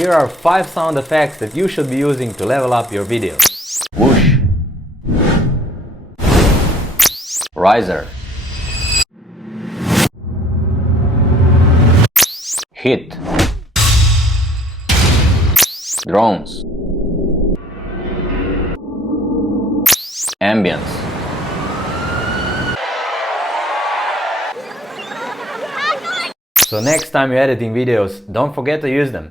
Here are 5 sound effects that you should be using to level up your videos. Whoosh, riser, hit, drones, ambience. So next time you're editing videos, don't forget to use them.